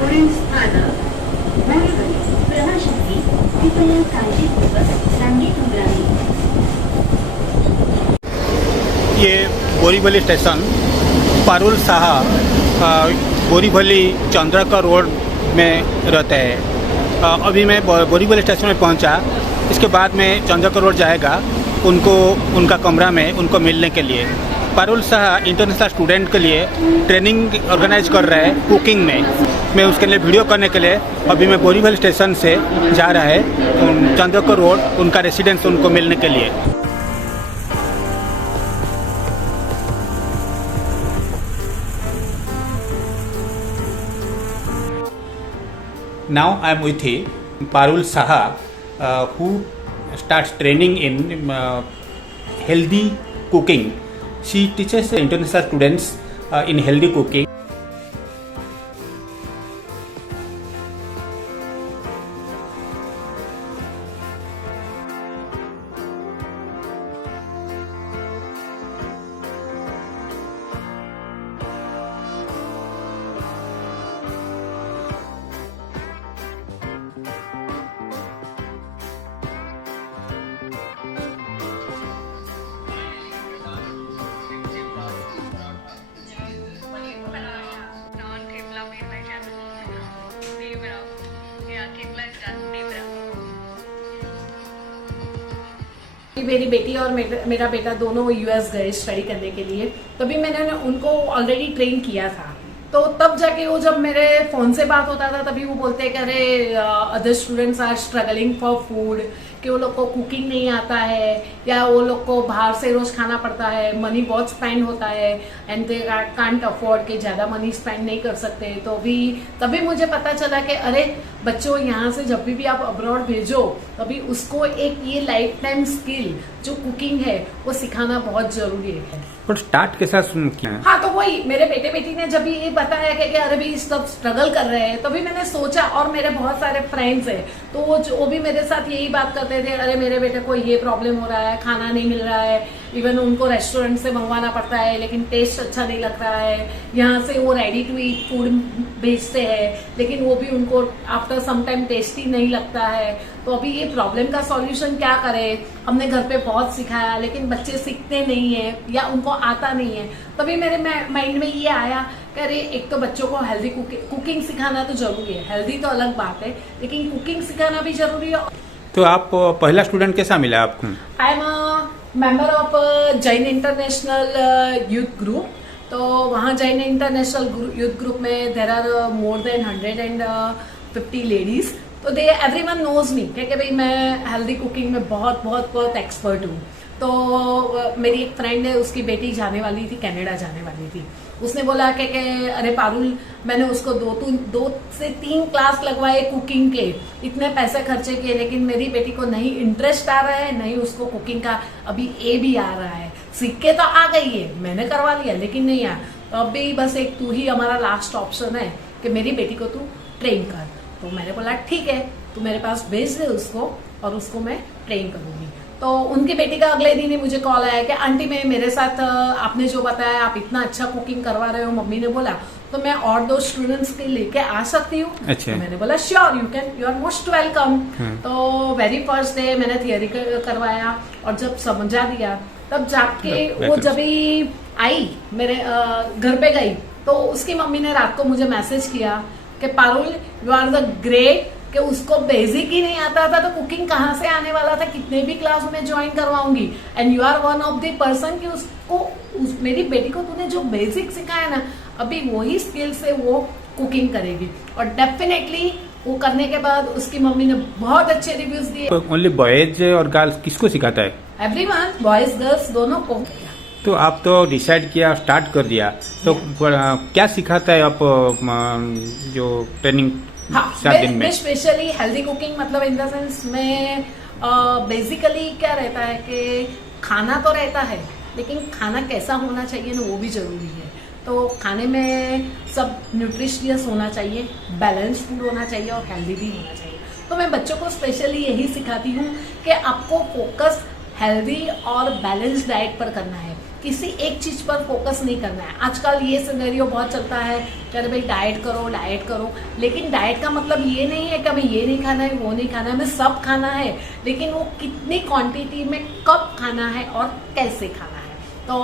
पुढील स्थानक बोरीवली प्रवाशांनी कृपया काळजीपूर्वक रांगेत उतरावे। ये बोरीवली स्टेशन पारुल साहा बोरीवली चंद्रकर रोड में रहते हैं। अभी मैं बोरीवली स्टेशन में पहुंचा, इसके बाद में चंद्रकर रोड जाएगा उनको उनका कमरा में उनको मिलने के लिए। पारुल साहा इंटरनेशनल स्टूडेंट के लिए ट्रेनिंग ऑर्गेनाइज कर रहे हैं कुकिंग में। मैं उसके लिए वीडियो करने के लिए अभी मैं बोरीवली स्टेशन से जा रहा है चंद्रकर रोड उनका रेसिडेंस उनको मिलने के लिए। Now I am with Parul Saha, who starts training in healthy cooking. She teaches international students in healthy cooking. मेरी बेटी और मेरा बेटा दोनों यूएस गए स्टडी करने के लिए, तभी मैंने उनको ऑलरेडी ट्रेन किया था। तो तब जाके वो जब मेरे फोन से बात होता था तभी वो बोलते हैं कि अरे other students are struggling for food, कि वो लोग को कुकिंग नहीं आता है या वो लोग को बाहर से रोज खाना पड़ता है, मनी बहुत स्पेंड होता है एंड दे कांट अफोर्ड के ज़्यादा मनी स्पेंड नहीं कर सकते। तो तभी मुझे पता चला कि अरे बच्चों यहाँ से जब भी आप अब्रॉड भेजो तभी उसको एक ये लाइफ टाइम स्किल जो कुकिंग है वो सिखाना बहुत जरूरी है। पर स्टार्ट के साथ किया है? हाँ, तो वही मेरे बेटे बेटी ने जब ये बताया कि अरे भी सब स्ट्रगल कर रहे हैं तभी मैंने सोचा, और मेरे बहुत सारे फ्रेंड्स हैं तो वो भी मेरे साथ यही बात करते थे, अरे मेरे बेटे को ये प्रॉब्लम हो रहा है, खाना नहीं मिल रहा है, इवन उनको रेस्टोरेंट से मंगवाना पड़ता है लेकिन टेस्ट अच्छा नहीं लग रहा है, यहाँ से वो रेडी टू ईट फूड भेजते हैं लेकिन वो भी उनको आफ्टर सम टाइम टेस्टी नहीं लगता है। तो अभी ये प्रॉब्लम का सॉल्यूशन क्या करें? हमने घर पे बहुत सिखाया लेकिन बच्चे सीखते नहीं है या उनको आता नहीं है। तभी मेरे माइंड में ये आया कि अरे एक तो बच्चों को हेल्दी कुकिंग सिखाना तो जरूरी है, हेल्दी तो अलग बात है लेकिन कुकिंग सिखाना भी जरूरी है। तो आप पहला स्टूडेंट कैसा मिला आपको? I am a member of Jain international youth group. तो वहाँ जैन इंटरनेशनल यूथ ग्रुप में there are more than 150 ladies. तो एवरीवन नोज मी कि भाई मैं हेल्दी कुकिंग में बहुत बहुत बहुत एक्सपर्ट हूँ। तो मेरी एक फ्रेंड है, उसकी बेटी जाने वाली थी, कनाडा जाने वाली थी। उसने बोला कि अरे पारुल, मैंने उसको 2 से 3 क्लास लगवाए कुकिंग के, इतने पैसे खर्चे किए लेकिन मेरी बेटी को नहीं इंटरेस्ट आ रहा है, नहीं उसको कुकिंग का अभी ए भी आ रहा है। सीख के तो आ गई है, मैंने करवा लिया लेकिन नहीं आ। तो अभी बस एक तू ही हमारा लास्ट ऑप्शन है कि मेरी बेटी को तू ट्रेन कर। तो मैंने बोला ठीक है, तू मेरे पास भेज दे उसको और उसको मैं ट्रेन करूंगी। तो उनकी बेटी का अगले दिन ही मुझे कॉल आया कि आंटी मैं मेरे साथ आपने जो बताया आप इतना अच्छा कुकिंग करवा रहे हो, मम्मी ने बोला तो मैं और 2 स्टूडेंट्स के लेके आ सकती हूँ। अच्छा। तो मैंने बोला sure, you are most welcome. तो वेरी फर्स्ट डे मैंने थियरी करवाया और जब समझा दिया तब जाके वो जब ही आई मेरे घर पे गई तो उसकी मम्मी ने रात को मुझे मैसेज किया कि Parul you are the great, कि उसको बेसिक ही नहीं आता था तो कुकिंग कहाँ से आने वाला था, कितने भी क्लास में ज्वाइन करवाऊंगी and you are one of the person कि उसको मेरी बेटी को तूने जो बेसिक सिखाया ना अभी वही स्किल से वो कुकिंग करेगी। और डेफिनेटली वो करने के बाद उसकी मम्मी ने बहुत अच्छे रिव्यूज दिए। ओनली बॉयज और गर्ल्स किसको सिखाता है? एवरीवन, बॉयज गर्ल्स दोनों को। तो आप तो डिसाइड किया, स्टार्ट कर दिया, तो क्या सिखाता है आप जो ट्रेनिंग? हाँ, 7 दिन में स्पेशली हेल्दी कुकिंग मतलब इन द सेंस में बेसिकली क्या रहता है कि खाना तो रहता है लेकिन खाना कैसा होना चाहिए ना वो भी जरूरी है। तो खाने में सब न्यूट्रिशियस होना चाहिए, बैलेंस फूड होना चाहिए और हेल्दी भी होना चाहिए। तो मैं बच्चों को स्पेशली यही सिखाती हूँ कि आपको फोकस हेल्दी और बैलेंस डाइट पर करना है। किसी एक चीज पर फोकस नहीं करना है। आजकल ये सिनेरियो बहुत चलता है कि अरे भाई डाइट करो, लेकिन डाइट का मतलब ये नहीं है कि हमें ये नहीं खाना है, वो नहीं खाना है, हमें सब खाना है, लेकिन वो कितनी क्वांटिटी में कब खाना है और कैसे खाना है। तो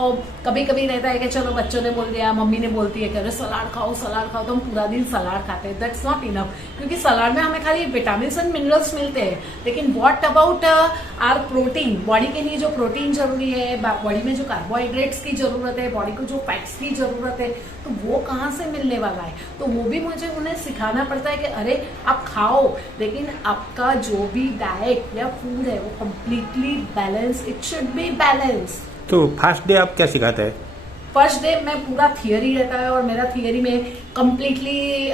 कभी कभी रहता है कि चलो बच्चों ने बोल दिया, मम्मी ने बोलती है कि अरे सलाद खाओ, तो हम पूरा दिन सलाद खाते हैं। दैट्स नॉट इनफ, क्योंकि सलाद में हमें खाली विटामिन एंड मिनरल्स मिलते हैं, लेकिन what about our protein. Body के लिए जो प्रोटीन जरूरी है, बॉडी में जो कार्बोहाइड्रेट्स की जरूरत है, बॉडी को जो फैट्स की जरूरत है, तो वो कहाँ से मिलने वाला है। तो वो भी मुझे उन्हें सिखाना पड़ता है कि अरे आप खाओ, लेकिन आपका जो भी डाइट या फूड है वो completely balance, it should be balance. तो फर्स्ट डे आप क्या सिखाते हैं? फर्स्ट डे में पूरा थियरी रहता है, और मेरा थियरी में कम्प्लीटली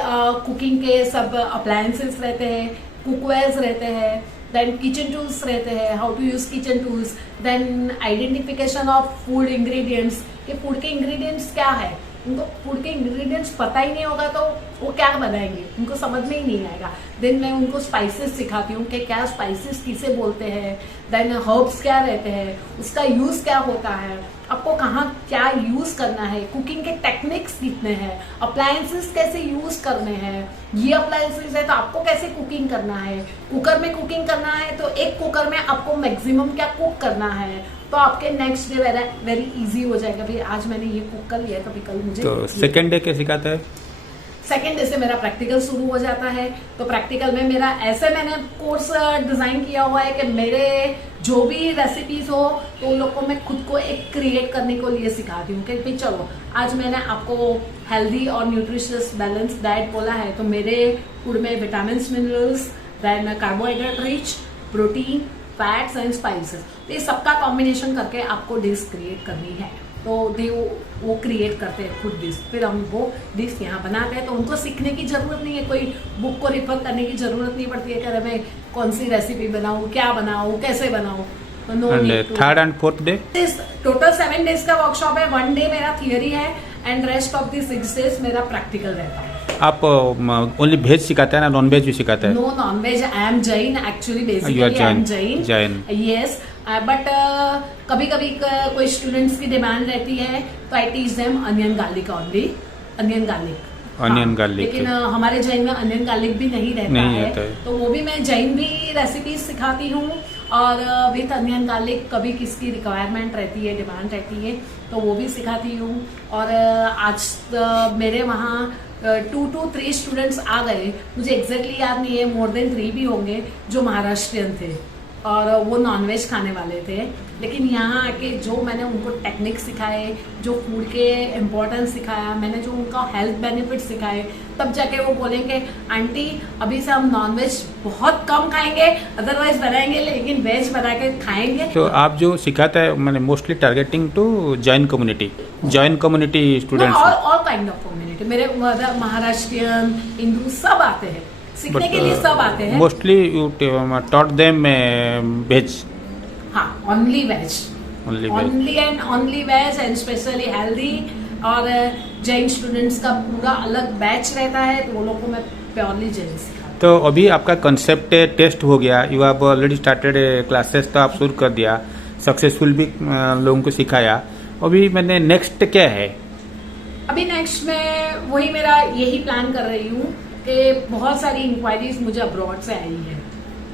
कुकिंग के सब अप्लायंसेस रहते हैं, कुकवेयर्स रहते हैं, देन किचन टूल्स रहते हैं, how to use kitchen tools, then identification of food ingredients, कि फूड के इंग्रेडिएंट्स क्या है। उनको फूड के इंग्रेडिएंट्स पता ही नहीं होगा तो वो क्या बनाएंगे, उनको समझ में ही नहीं आएगा। देन मैं उनको स्पाइसेस सिखाती हूँ कि क्या स्पाइसेस किसे बोलते हैं, देन हर्ब्स क्या रहते हैं, उसका यूज क्या होता है, आपको कहाँ क्या यूज करना है, कुकिंग के टेक्निक्स कितने हैं, अप्लायंसेस कैसे यूज करने हैं, ये अप्लायंसेस है तो आपको कैसे कुकिंग करना है। कुकर में कुकिंग करना है तो एक कुकर में आपको मैक्सिमम क्या कुक करना है, तो आपके नेक्स्ट डे वेरी इजी हो जाएगा। भाई आज मैंने ये कुक कर लिया, कभी कल मुझे। तो सेकेंड डे क्या सिखाता है? सेकेंड डे से मेरा प्रैक्टिकल शुरू हो जाता है। तो प्रैक्टिकल में मेरा ऐसे मैंने कोर्स डिजाइन किया हुआ है कि मेरे जो भी रेसिपीज हो तो उन लोग को मैं खुद को एक क्रिएट करने को लिए सिखाती हूँ कि भाई चलो आज मैंने आपको हेल्दी और न्यूट्रिशियस बैलेंस डाइट बोला है, तो मेरे फूड में vitamin minerals, then carbohydrate rich, protein, fats and spices, तो ये सबका कॉम्बिनेशन करके आपको डिश क्रिएट करनी है। तो वो क्रिएट करते हैं खुद डिश, फिर हम वो डिश यहाँ बनाते हैं। तो उनको सीखने की जरूरत नहीं है, कोई बुक को रेफर करने की जरूरत नहीं पड़ती है कि अरे मैं कौन सी रेसिपी बनाऊँ, क्या बनाऊँ, कैसे बनाऊँ। तो no need. Third and fourth day total 7 days का वर्कशॉप है। 1 डे मेरा थियरी है and rest of the 6 days मेरा प्रैक्टिकल रहता है। आप ओनली वेज सिखाते हैं ना, नॉन वेज भी सिखाते हैं? No non veg, I am Jain actually, basically I am Jain, yes. But कभी कभी कोई स्टूडेंट्स की डिमांड रहती है तो I teach them onion garlic only, onion garlic. लेकिन हमारे जैन में अनियन गार्लिक भी नहीं रहता है, तो वो भी मैं जैन भी रेसिपीज सिखाती हूँ, और विथ अनियन गार्लिक कभी किसकी रिक्वायरमेंट रहती है, डिमांड रहती है, तो वो भी सिखाती हूँ। और आज मेरे वहाँ 2 to 3 स्टूडेंट्स आ गए, मुझे एग्जैक्टली याद नहीं है, मोर देन 3 भी होंगे, जो महाराष्ट्रियन थे और वो नॉनवेज खाने वाले थे। लेकिन यहाँ आके जो मैंने उनको टेक्निक सिखाए, जो फूड के इम्पोर्टेंस सिखाया, मैंने जो उनका हेल्थ बेनिफिट सिखाए, तब जाके वो बोलेंगे आंटी अभी से हम नॉनवेज बहुत कम खाएंगे, अदरवाइज बनाएंगे लेकिन वेज बना के खाएंगे। तो आप जो सिखाते हैं मैंने mostly targeting to Jain community students, all kind of community. मेरे महाराष्ट्रियन, हिंदू सब आते हैं सीखने के लिए, सब आते हैं। Mostly you taught them veg? हाँ, only veg, only veg and specially healthy. और जैन स्टूडेंट्स का पूरा अलग बैच रहता है, तो वो लोग को मैं प्योरली जैन सिखाती हूँ। तो अभी आपका कंसेप्ट टेस्ट हो गया, you have already started classes, तो आप शुरू कर दिया, सक्सेसफुल भी लोगों को सिखाया। अभी मैंने नेक्स्ट क्या है? अभी नेक्स्ट में वही मेरा यही प्लान कर रही हूँ कि बहुत सारी इंक्वायरीज मुझे अब्रॉड से आई है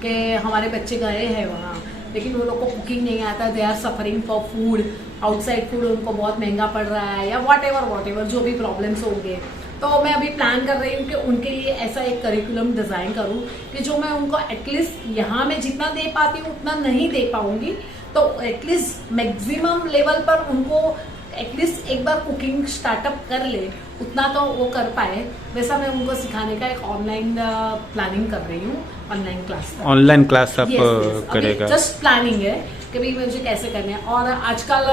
कि हमारे बच्चे गए हैं वहाँ, लेकिन वो लोग को कुकिंग नहीं आता, they are suffering for food, outside food उनको बहुत महंगा पड़ रहा है, या वॉट एवर जो भी प्रॉब्लम्स होंगे। तो मैं अभी प्लान कर रही हूँ कि उनके लिए ऐसा एक करिकुलम डिजाइन करूँ कि जो मैं उनको एटलीस्ट यहाँ में जितना दे पाती हूँ उतना नहीं दे पाऊंगी, तो एटलीस्ट मैक्सिमम लेवल पर उनको एटलीस्ट एक बार कुकिंग स्टार्टअप कर ले, उतना तो वो कर पाए, वैसा मैं उनको सिखाने का एक ऑनलाइन प्लानिंग कर रही हूँ। ऑनलाइन क्लास आप करेगा? जस्ट प्लानिंग है कि भाई मुझे कैसे करने है। और आजकल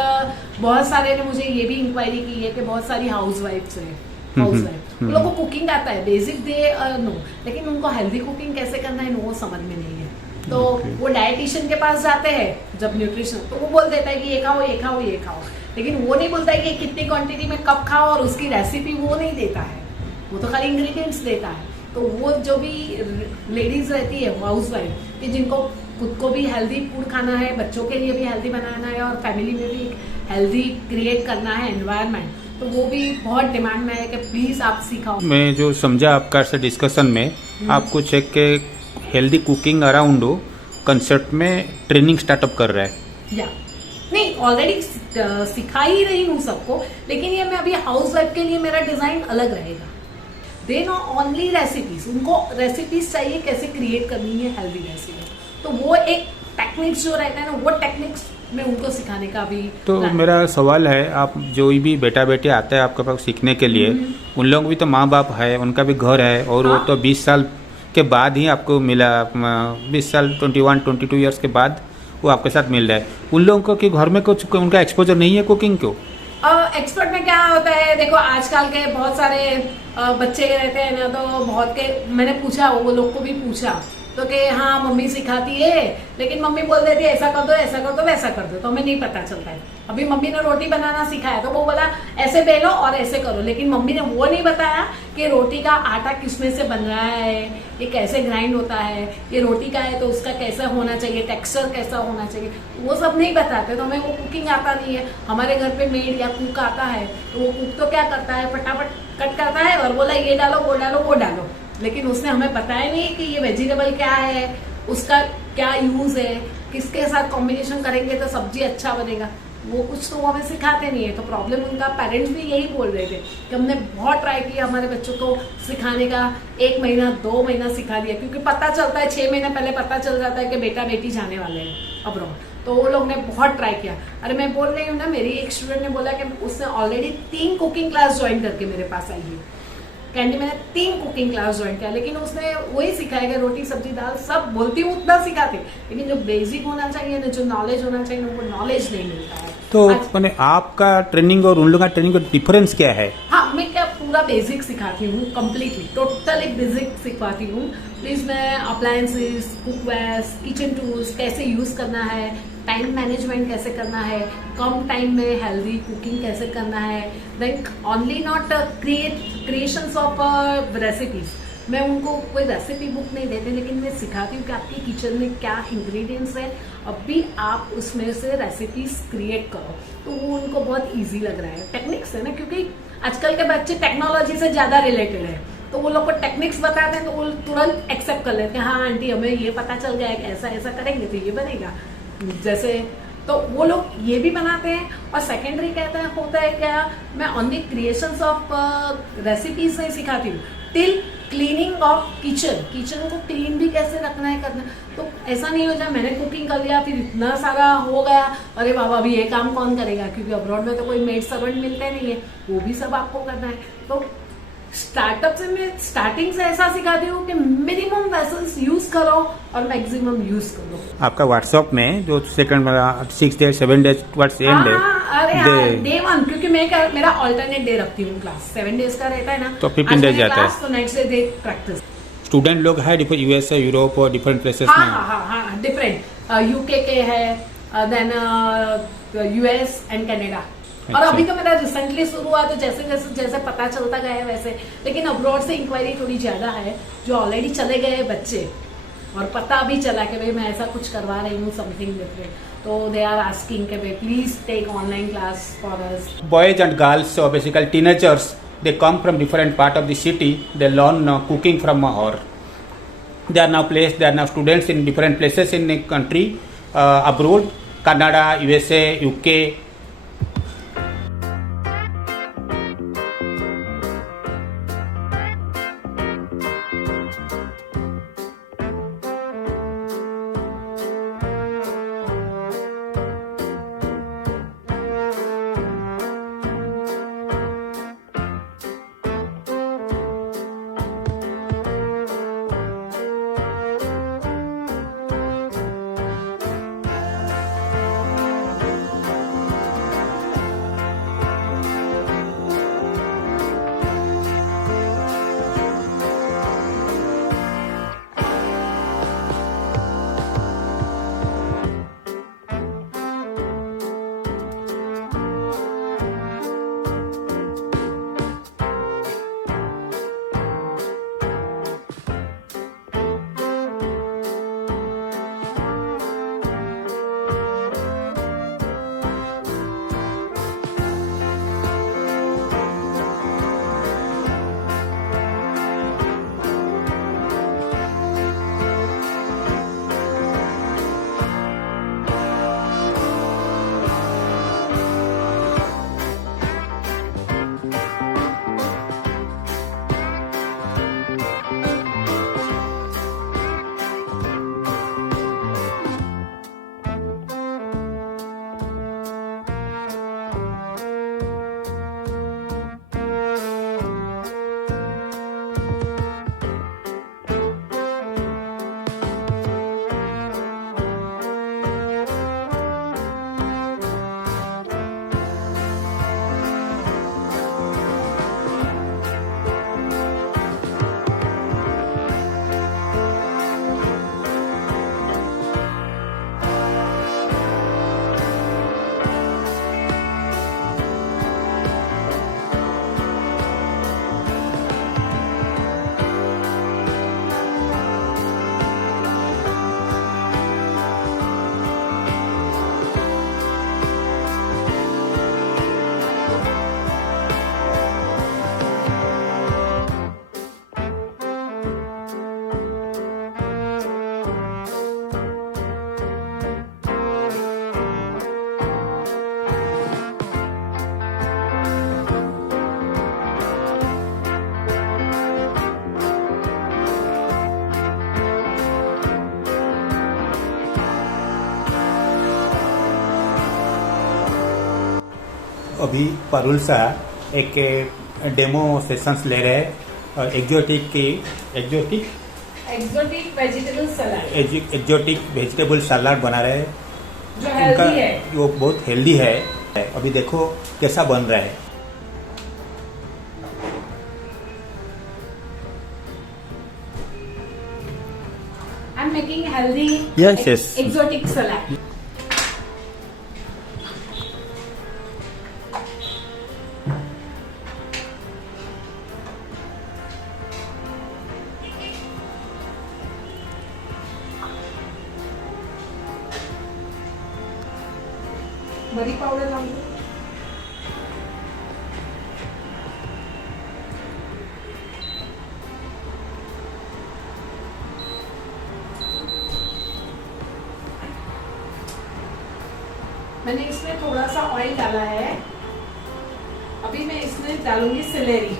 बहुत सारे ने मुझे ये भी इंक्वायरी की है कि बहुत सारी हाउसवाइफ्स है, उन लोगों को कुकिंग आता है बेसिक नो, लेकिन उनको हेल्दी कुकिंग कैसे करना है वो समझ में नहीं है। तो वो डाइटिशियन के पास जाते हैं जब न्यूट्रिशन, तो वो बोल देता है कि ये खाओ ये खाओ ये खाओ, लेकिन वो नहीं बोलता है कि कितनी क्वांटिटी में कब खाओ, और उसकी रेसिपी वो नहीं देता है, वो तो खाली इंग्रेडिएंट्स देता है। तो वो जो भी लेडीज रहती है हाउस वाइफ कि जिनको खुद को भी हेल्दी फूड खाना है, बच्चों के लिए भी हेल्दी बनाना है और फैमिली में भी हेल्दी क्रिएट करना है एनवायरनमेंट, तो वो भी बहुत डिमांड में है कि प्लीज़ आप सिखाओ। मैं जो समझा आपका से डिस्कशन में, आप कुछ एक के हेल्दी कुकिंग अराउंड हो कंसेप्ट में ट्रेनिंग स्टार्टअप कर रहा है। या नहीं, ऑलरेडी सिखा ही रही हूँ सबको, लेकिन ये मैं अभी हाउस वाइफ के लिए मेरा डिजाइन अलग रहेगा। दे नो ओनली रेसिपीज, उनको रेसिपीज चाहिए कैसे क्रिएट करनी है हेल्दी रेसिपी, तो वो एक टेक्निक्स जो रहता है ना, वो टेक्निक्स में उनको सिखाने का भी तो मेरा सवाल है, आप जो भी बेटा बेटी आता है आपके पास सीखने के लिए, उन लोग भी तो माँ बाप है, उनका भी घर है, और वो तो 20 साल के बाद ही आपको मिला, 20 साल 21-22 ईयर्स के बाद वो आपके साथ मिल रहा है। उन लोगों को कि घर में कुछ उनका एक्सपोजर नहीं है कुकिंग को। एक्सपर्ट में क्या होता है, देखो आजकल के बहुत सारे बच्चे रहते हैं ना, तो बहुत के मैंने पूछा, वो लोग को भी पूछा तो कि हाँ मम्मी सिखाती है, लेकिन मम्मी बोल देती है ऐसा कर दो, ऐसा कर दो, वैसा कर दो, तो हमें नहीं पता चलता है। अभी मम्मी ने रोटी बनाना सिखाया तो वो बोला ऐसे बेलो और ऐसे करो, लेकिन मम्मी ने वो नहीं बताया कि रोटी का आटा किसमें से बन रहा है, ये कैसे ग्राइंड होता है, ये रोटी का है तो उसका कैसा होना चाहिए, टेक्सचर कैसा होना चाहिए, वो सब नहीं बताते। तो हमें वो कुकिंग आता नहीं है। हमारे घर पे मेड या कुक आता है तो वो कुक तो क्या करता है, फटाफट कट करता है और बोला ये डालो, वो डालो, वो डालो, लेकिन उसने हमें बताया नहीं कि ये वेजिटेबल क्या है, उसका क्या यूज है, किसके साथ कॉम्बिनेशन करेंगे तो सब्जी अच्छा बनेगा, वो कुछ तो वो हमें सिखाते नहीं है। तो प्रॉब्लम उनका, पेरेंट्स भी यही बोल रहे थे कि हमने बहुत ट्राई किया हमारे बच्चों को सिखाने का, 1 महीना 2 महीना सिखा दिया, क्योंकि पता चलता है 6 महीने पहले पता चल जाता है कि बेटा बेटी जाने वाले हैं अब्रॉड, तो वो लोग ने बहुत ट्राई किया। अरे मैं बोल रही हूँ ना, मेरी एक स्टूडेंट ने बोला कि उसने ऑलरेडी 3 कुकिंग क्लास ज्वाइन करके मेरे पास आई है। कैंडी मैंने 3 कुकिंग क्लास ज्वाइन किया, लेकिन उसने वही सिखाया कि रोटी सब्जी दाल सब बोलती हूँ उतना सिखाती, लेकिन जो बेसिक होना चाहिए ना, जो नॉलेज होना चाहिए वो नॉलेज नहीं मिलता है। तो मैंने आपका ट्रेनिंग और उन लोगों का ट्रेनिंग का डिफरेंस क्या है? हाँ, मैं क्या पूरा बेसिक सिखाती हूँ, कम्प्लीटली टोटल एक बेसिक सिखाती हूँ। प्लीज मैं अप्लायंसेस, कुकवेयर्स, किचन टूल्स कैसे यूज करना है, टाइम मैनेजमेंट कैसे करना है, कम टाइम में हेल्दी कुकिंग कैसे करना है, then only not creations of recipes. मैं उनको कोई रेसिपी बुक नहीं देती, लेकिन मैं सिखाती हूँ कि आपके किचन में क्या इंग्रेडिएंट्स है, अभी आप उसमें से रेसिपीज क्रिएट करो, तो वो उनको बहुत इजी लग रहा है। टेक्निक्स है ना, क्योंकि आजकल के बच्चे टेक्नोलॉजी से ज्यादा रिलेटेड है, तो वो लोग को टेक्निक्स बताते हैं तो वो तुरंत एक्सेप्ट कर लेते हैं, हाँ आंटी हमें ये पता चल गया है कि ऐसा ऐसा करेंगे तो ये बनेगा जैसे, तो वो लोग ये भी बनाते हैं। और सेकेंडरी कहता है होता है क्या, मैं ओनली क्रिएशंस ऑफ रेसिपीज नहीं सिखाती हूँ, टिल क्लीनिंग ऑफ किचन को क्लीन भी कैसे रखना है करना। तो ऐसा नहीं हो जाए मैंने कुकिंग कर लिया फिर इतना सारा हो गया, अरे बाबा अभी ये काम कौन करेगा, क्योंकि अब्रॉड में तो कोई मेड सर्वेंट मिलते नहीं है, वो भी सब आपको करना है। तो स्टार्टअप से मैं स्टार्टिंग से ऐसा सिखाती हूँ कि मिनिमम वेसल्स यूज करो और मैक्सिमम यूज करो। आपका व्हाट्सएप में जो second 6 days 7 days what's and है, अरे डे 1, क्योंकि मैं मेरा अल्टरनेट डे रखती हूँ क्लास, 7 डेज का रहता है ना, तो 15 डेज जाता है, तो नेक्स्ट डे प्रैक्टिस। स्टूडेंट लोग है डिफरेंट यूएसए, यूरोप और डिफरेंट प्लेसेस में। हाँ डिफरेंट, यूके के है, देन यूएस एंड कनाडा। और अभी तो मेरा रिसेंटली शुरू हुआ, तो जैसे जैसे जैसे पता चलता गया है वैसे, लेकिन अब्रॉड से इंक्वायरी थोड़ी ज्यादा है, जो ऑलरेडी चले गए बच्चे और पता भी चला कि भाई मैं ऐसा कुछ करवा रही हूँ समथिंग डिफरेंट, तो दे आर आस्किंग कि भाई please take online class for us. Boys and girls, so basically teenagers, they come from different part of the city, they learn cooking from her. They are now students in different places in the country, abroad, Canada, USA, UK. अभी पारुल शाह एक demo sessions ले रहे हैं exotic vegetable सलाद exotic vegetable सलाद बना रहे हैं। जो healthy है। वो बहुत हेल्दी है। अभी देखो कैसा बन रहा है। I am making healthy Yes. exotic salad. बड़ी पाउडर डालूं। मैंने इसमें थोड़ा सा ऑयल डाला है। अभी मैं इसमें डालूंगी सेलेरी।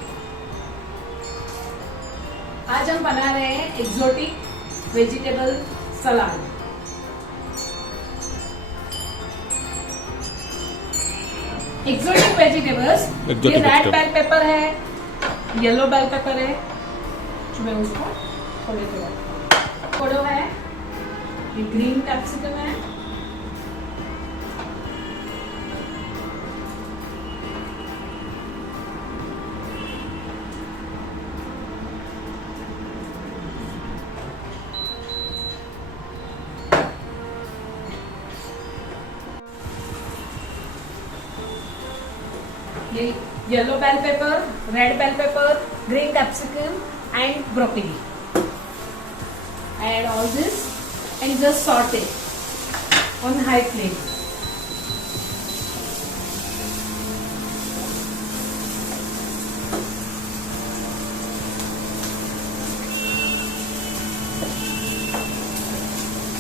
आज हम बना रहे हैं एक्सोटिक वेजिटेबल सलाद। एक्सोटिक वेजिटेबल्स, ये रेड बेल पेपर है, येलो बेल पेपर है, जो मैं उसको थोड़ा है, ये ग्रीन कैप्सिकम है, ये yellow bell pepper, red bell pepper, green capsicum and broccoli. Add all this and just saute on high flame.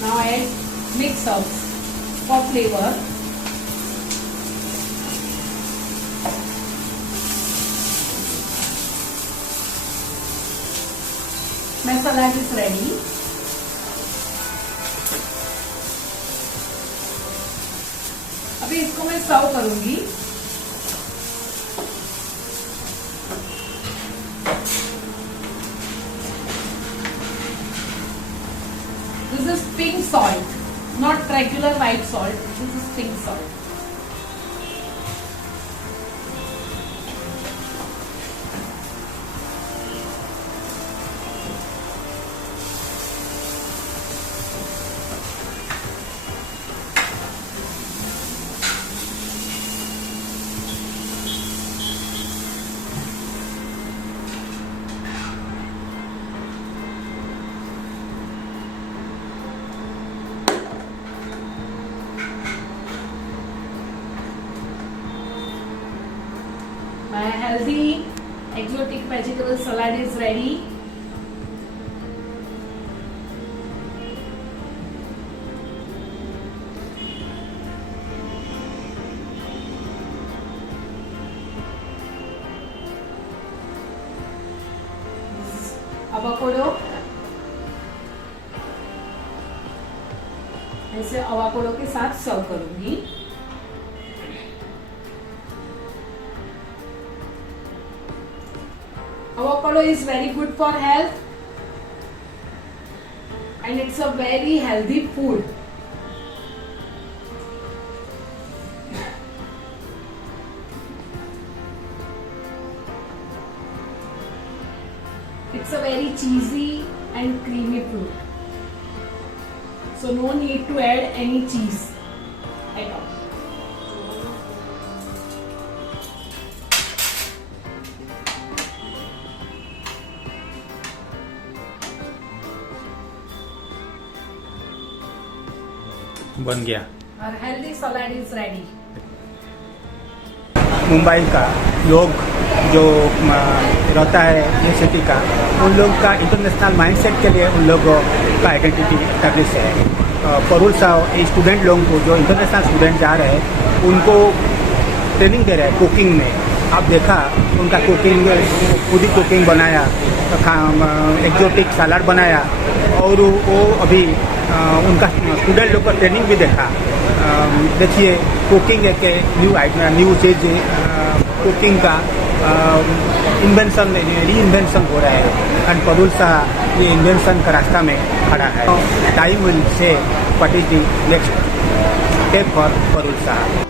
Now add mix herbs for flavor. My salad is ready. अभी इसको मैं सर्व करूंगी। This is pink salt, not regular white salt. This is pink salt. My healthy exotic vegetable salad is ready. avocado, ऐसे avocado के साथ सर्व करूंगी। Avocado is very good for health and it's a very healthy food. It's a very cheesy and creamy fruit. So no need to add any cheese at all. बन गया और healthy salad is ready. Mumbai का लोग जो रहता है ये city का, उन लोग का इंटरनेशनल माइंडसेट के लिए उन लोगों का आइडेंटिटी एस्टैब्लिश है। परुल शाह स्टूडेंट लोगों को, जो इंटरनेशनल स्टूडेंट जा रहे हैं, उनको ट्रेनिंग दे रहे हैं कुकिंग में। आप देखा उनका कुकिंग, खुद ही कुकिंग बनाया, एक्जोटिक सलाद बनाया, और वो अभी उनका स्टूडेंट लोग का ट्रेनिंग भी देखा। देखिए कुकिंग एक न्यू चीज़ कुकिंग का इन्वेंशन री इन्वेंशन हो रहा है एंड परुल शाह ये इन्वेंशन का रास्ता में खड़ा है. Time will say what is the next step for Parul Shah.